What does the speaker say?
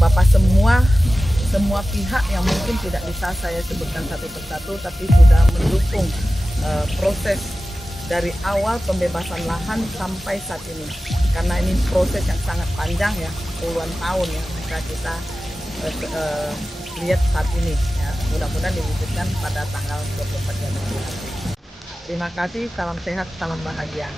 Bapak semua pihak yang mungkin tidak bisa saya sebutkan satu persatu, tapi sudah mendukung proses dari awal pembebasan lahan sampai saat ini. Karena ini proses yang sangat panjang ya, puluhan tahun ya, maka kita lihat saat ini ya, mudah-mudahan diwujudkan pada tanggal 24 Januari. Terima kasih, salam sehat, salam bahagia.